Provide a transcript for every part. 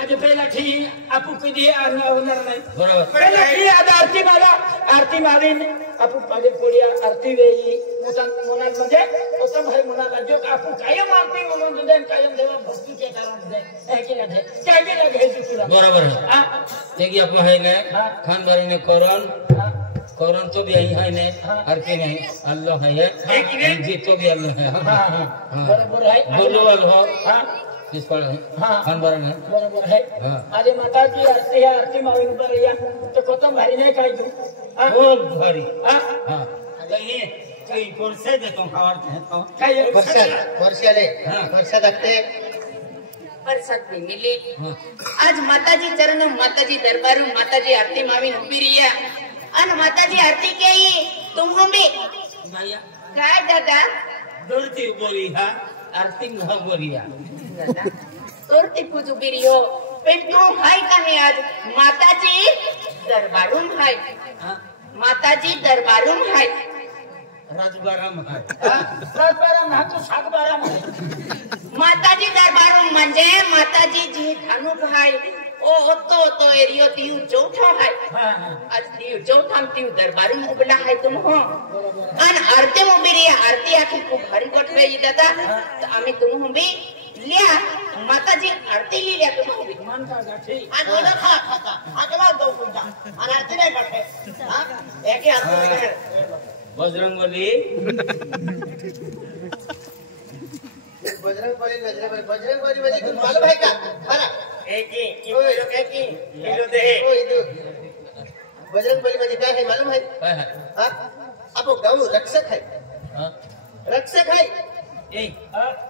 आज पहिला ठीक आपू कधी होणार नाही बरोबर पहिला ठीक आता आरती मारीन आपू पाजे पोडिया आरती वेई मोनाल म्हणजे असं भाई म्हणाला जो आपू कायम आरती म्हणून दे कायम देवा भक्तीचे कारण दे है की नाही काय की नाही तुला बरोबर हां ते की आपू है ने खान बारी ने कौरन तो भी यही है ने आरती नहीं अल्लाह है जी तो भी अल्लाह है हां बरोबर है बोलो अल्लाह हां इस पर खान बारी ने बरोबर है आज माता की आरती है आरती मारून पर या तो कोतम भारी नहीं काय तू बहुत भारी हां ये कई पुरसे देता हूं खबर देता हूं काय वर्षा लगते प्रसाद भी मिली आज माताजी चरण माताजी दरबार माताजी आरती मावी उभी रिया अन माताजी आरती के ही तुम भी भैया काय दादा दौड़ती बोली हां आरती मुहा बोलिया तोरती पूज उभी रियो पण तो हाय काहे आज माताजी दरबारून हाय माताजी दरबारून हाय राजबाराम है राजबाराम हा तो सातबाराम है माताजी दरबारून म्हणजे माताजी जी धानुक हाय ओ तो एरियो तीउ चौथा हाय आज तीउ चौथा तीउ दरबारून उबला हाय तुम हो अन आरती उभी आरती आखी खूप भारी गोठवे दादा आम्ही तुम भी लिया माताजी आरती लिया तुम भी मन का गाठी आणि मला खाता अगला दो कुंडा आणि आरती नाही करते हां एके आरती बजरंगबली बजरंगबली म्हणजे तुम मालूम है का मला एक ही किलो दे बजरंगबली म्हणजे काय है मालूम है हां आपो गांव रक्षक है हां रक्षक है ए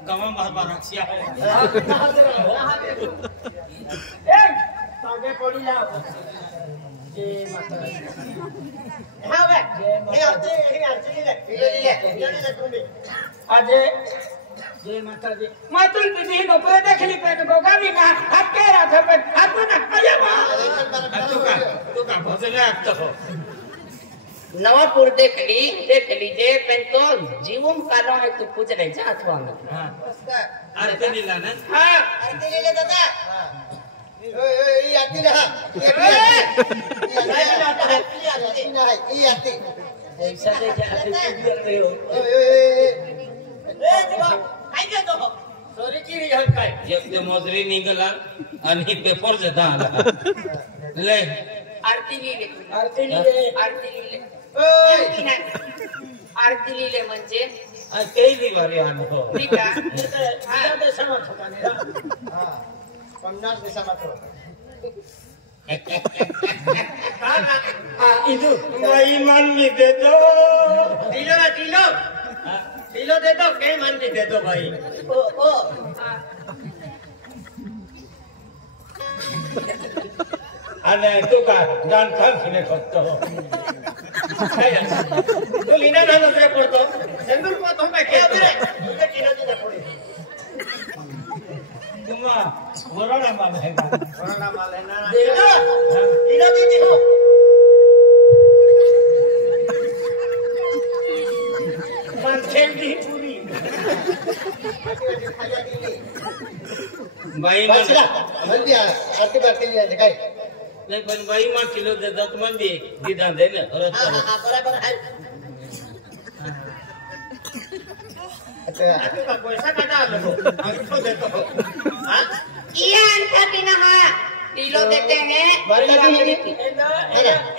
गांव में बार रक्षिया है एक तागे पड़ी ला जय माता हां बे हे आरती ले तुम्ही आज जय माता दी मैं तुझी नोकरी देखली पण बघा मी ना हात काय राहत पण हात ना अरे तू का भजन ऐकतो हो नवापुर देख लीजिए पेन तो जीवम कालो है तू पूछ रहे जा अथवा में हां आरती लीला ना हां आरती ले दादा ओए आरती ले ई आरती ऐसा दे आरती कर रहे हो ए देवा काय करतो सॉरी की रे काय जे मोजरी निघला आणि पेपर देता आला ले आरती लीले आरती लीले आरती लीले म्हणजे काही दिवाळी आणतो ठीक आहे त्या देशात होता नाही हां 50 देशात इधर बाई मान मी देतो किलो दे दो कई मन भी दे दो भाई ओ आणि तू का जान खान सुने करतो तू लीना ना नजरे पड़तो संदूर को तो मैं क्या दे तुझे किलो दे पड़ी तुम्हा वराणा माल है का कोरोना माल है ना दे दो किलो दे दी हो मन खेलती पूरी बाई बसला म्हणजे आरती बारती लिहायचं काय नाही पण बाई मा किलो देतात म्हणजे दिदा दे ना हां बरोबर आहे आता का पैसा काढा आलो आम्ही देतो हां ये अंतर बिना हा किलो देते हैं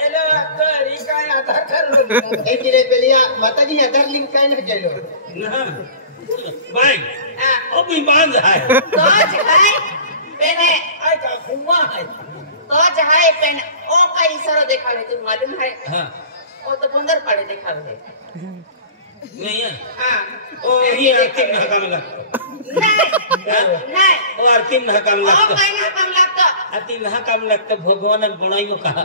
एला करी काय आता कर एक रे पेलिया माताजी आधार लिंक काय नाही केलं ना बाई ओ भी बांध है तोज है पेने आय का घुमा है तोज है पेन ओ का इशारा देखा ले तुम मालूम है हां ओ तो बंदर पड़े देखा ले नहीं है हां ओ ही आरती में काम लगता नहीं ओ आरती में काम ओ लगता काय ना काम लागतो आती ना काम लगता भगवान बनाई को कहा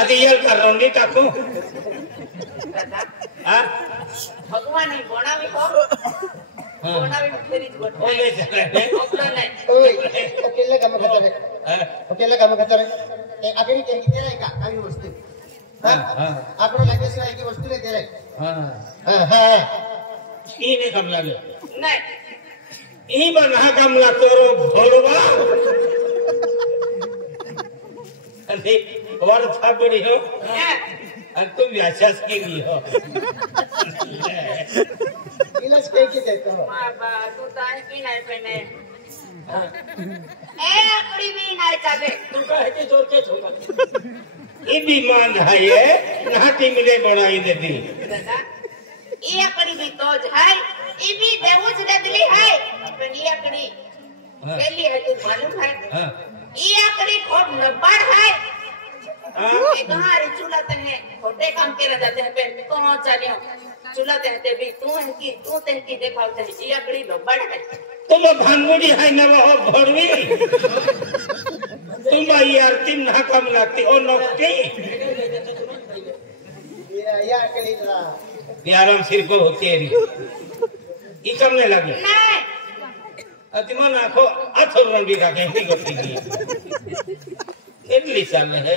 आती ये कर रोंडी टाकू हां भगवान ही बनावी हो बनावी फेरी गोठ ओ ले चले ओपला नहीं ओय अकेले काम करता रे अकेले काम करता रे ए आखिरी कहीं दे रहा है का काही वस्तू हां आपको लगे से की वस्तू ले दे रहे हां हां हां ये ने काम लगे नहीं ई बना कमला तोरो भोरवा अरे और था बड़ी हो तुम व्याचास के लिए हो इलाज कहीं की देता हो बाबा तू तान की नहीं पहने ए अपनी भी नहीं चले तू कहे कि जोर के छोटा ये भी मान है ये नाटी मिले बनाई देती दादा ये अपनी भी तो है ये भी देवुज ददली है अपनी अपनी पहली है तू मालूम है ये अपनी खूब नब्बड़ है ये कहाँ रे चूल्हा तने छोटे काम के रह जाते हैं पे कौन चलियो चूल्हा तहते भी तू है कि तू तन की देखाव तने ये अपनी नब्बड़ है तुम भांगुड़ी है न वो भोरवी तुम यार तीन ना कम लगती ओ नौकरी या अकेली जरा यारम सिर को तेरी ई कमने लगी नहीं अतिमान आखो अथर रंगी का कहती करती की इतनी साल है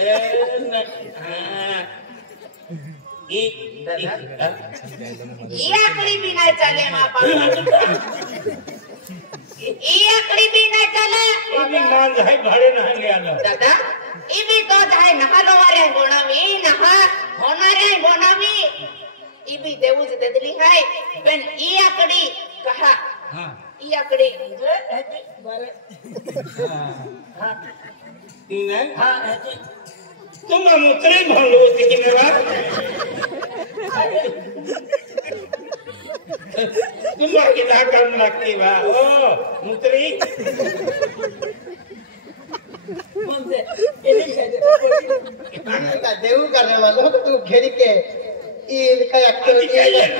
ये आकड़ी भी नहीं चले माँ बाप ये आकड़ी भी नहीं चले ये भी मान है भाड़े नहीं ले आना दादा ये भी तो है नहा लो मारे गोनावी नहा होनारे गोनावी ये भी देवुज ददली है पेन ये आकड़ी कहा हाँ ये आकड़ी हाँ तीन हाँ तुम मुतरी भंगो थी कि मेरा तुम आगे ना काम लगती बा ओ मुतरी बोलते इन्हीं कहते का देऊ करने वालों तो तू घेरी के ये लिखा क्या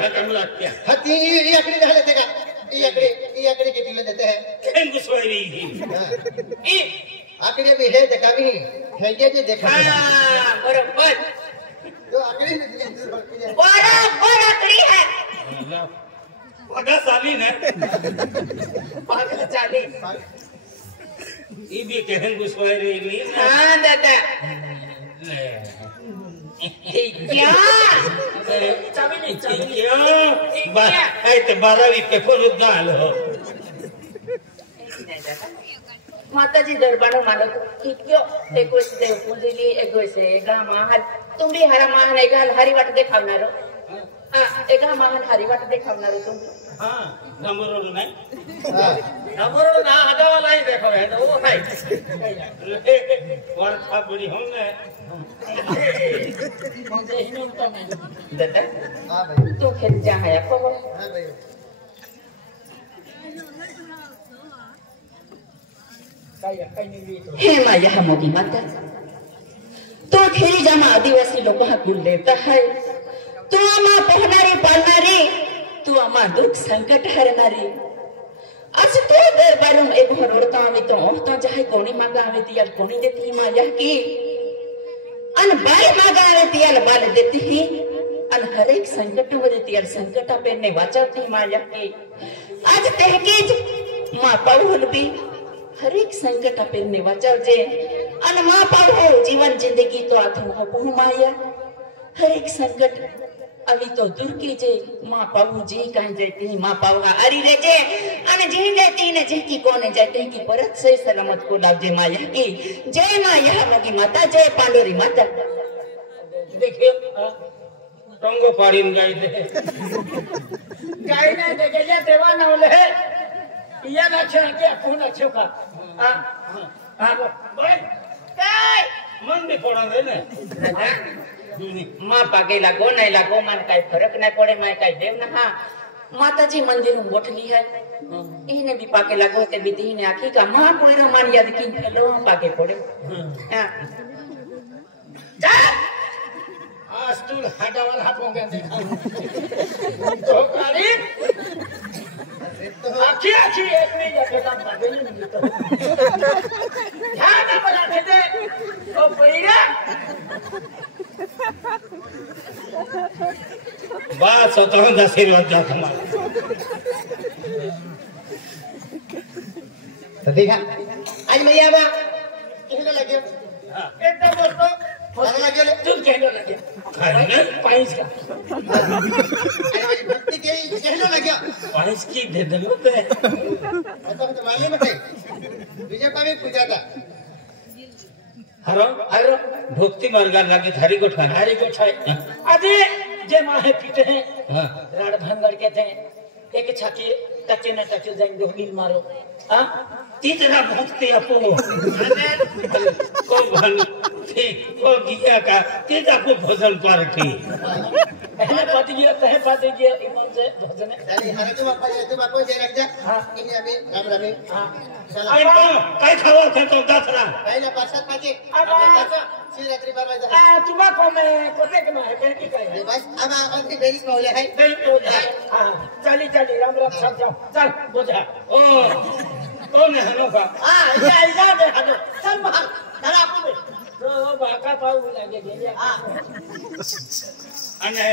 काम लगती है हती ये अकड़ी रह लेते का ये अकड़ी के दिले देते हैं कहीं घुसवाई ये अकड़ी भी है देखा भी है ये देखा हाँ बराबर जो अकड़ी में दिले दूर होती है बराबर आकड़ी है बड़ा साली ने पागल चाली ये भी कहीं घुसवाई रही नहीं हाँ दादा क्या चाबी नहीं क्यों ऐसे 12वीं पेपर उद्दाल हो माताजी दरबार मानो कि क्यों एक वैसे देव पूजली एक वैसे गाँव महान तुम भी हरा महान एक हरी वाट देखावना रो हाँ एक महान हरी वाट देखावना रो तुम हाँ नंबर नहीं हमारो ना आधा वाला ही देखो है तो वो है और था बड़ी होंगे बोलते ही नहीं होता मैं दादा हां भाई तू खेत जा है को हां भाई कहीं नहीं भी तो हे माया मोगी माता तो खेरी जमा आदिवासी लोग हा कुल देवता है तू आमा पहनारी पालनारी तू आमा दुख संकट हरनारी आज तो दरबार में एक रोड़ता आवे तो ओहता चाहे कोणी मांगा आवे तिया कोणी देती माया की अन बाल मांगा आवे तिया बाल देती ही अन हर एक संकट में देती अन संकट पे ने वाचाती माया की आज तहकीज मां पाउल भी हर एक संकट पे ने वाचाव जे अन मां पाउ जीवन जिंदगी तो आथू हो माया हर एक संकट अभी तो दूर की जे मां पाऊ जी कहीं जाती है मां पाऊ अरी रे जे अन जी जाती ने जे की कोने जाते हैं कि परत सही सलामत को लाभ जे माया की जय माया मोगी माता जय पांडुरी माता देखियो टंगो पाड़ी में गई थे गाय नहीं देखे जा देवा ना बोले ये ना छे के कौन अच्छो का हां हां बोल काय मन भी पड़ा दे ने मां पागे लागो नहीं लागो मन काय फर्क नहीं पड़े मैं काय देव ना हां माताजी मंदिर में बोठली है इने भी पाके लागो ते विधि ने आखी का मां कोई रो मान याद की हेलो पाके पड़े हां जा आज तू हटा वाला हाथ होंगे देखा तो कारी आखी आखी एक नहीं जाके काम कर नहीं तो ध्यान ना बना दे तो पईरा बात स्वतः आशीर्वाद जा तुम्हारा तो देखा आज मैया बा किहने लगे एकदम दोस्तों मला लागेल तू कहलो लगे खाने पाइस का अरे माझी भक्ती केली केलो लाग्या पाइस की दे दे मत है आता तो मारले मत विजय पावी पूजा का हरो अरे भक्ति मार्गा लागे थारी को ठाना हमारी को छाए अरे जे माहे पीते हैं हां राड भांगड़ के थे एक छाकी टके न टके जाएंगे हील मारो हां तीसरा भक्ति अपो को भल ठीक को गिया का तीसरा को भजन कर थी पहले पति गया इमाम से भजन चली हरे तू बापा जे रख जा हां इन्हें अभी राम रामी हां चला आई तो काय खाओ थे तो दसरा पहले प्रसाद पाके शिवरात्रि पर बजा आ तुमा को मैं कोते के में है कह की कहे बस अब अंतिम बेरिस में होले है हां चली चली राम राम सब जाओ चल बोझा ओ कौन है नो का हां जा दे हनो चल बाहर चला आपको तो बाका पाऊ लगे गया हां अने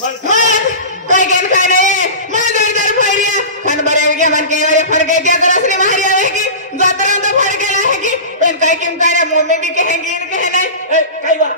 मन कोई गेम का नहीं मैं दर फरिया खान भरे के मन के और फर के क्या करस रे मारी आवे की जातरा तो फर के है की पेन कई किम करे मुंह में भी कहेंगे कहने ए कई बात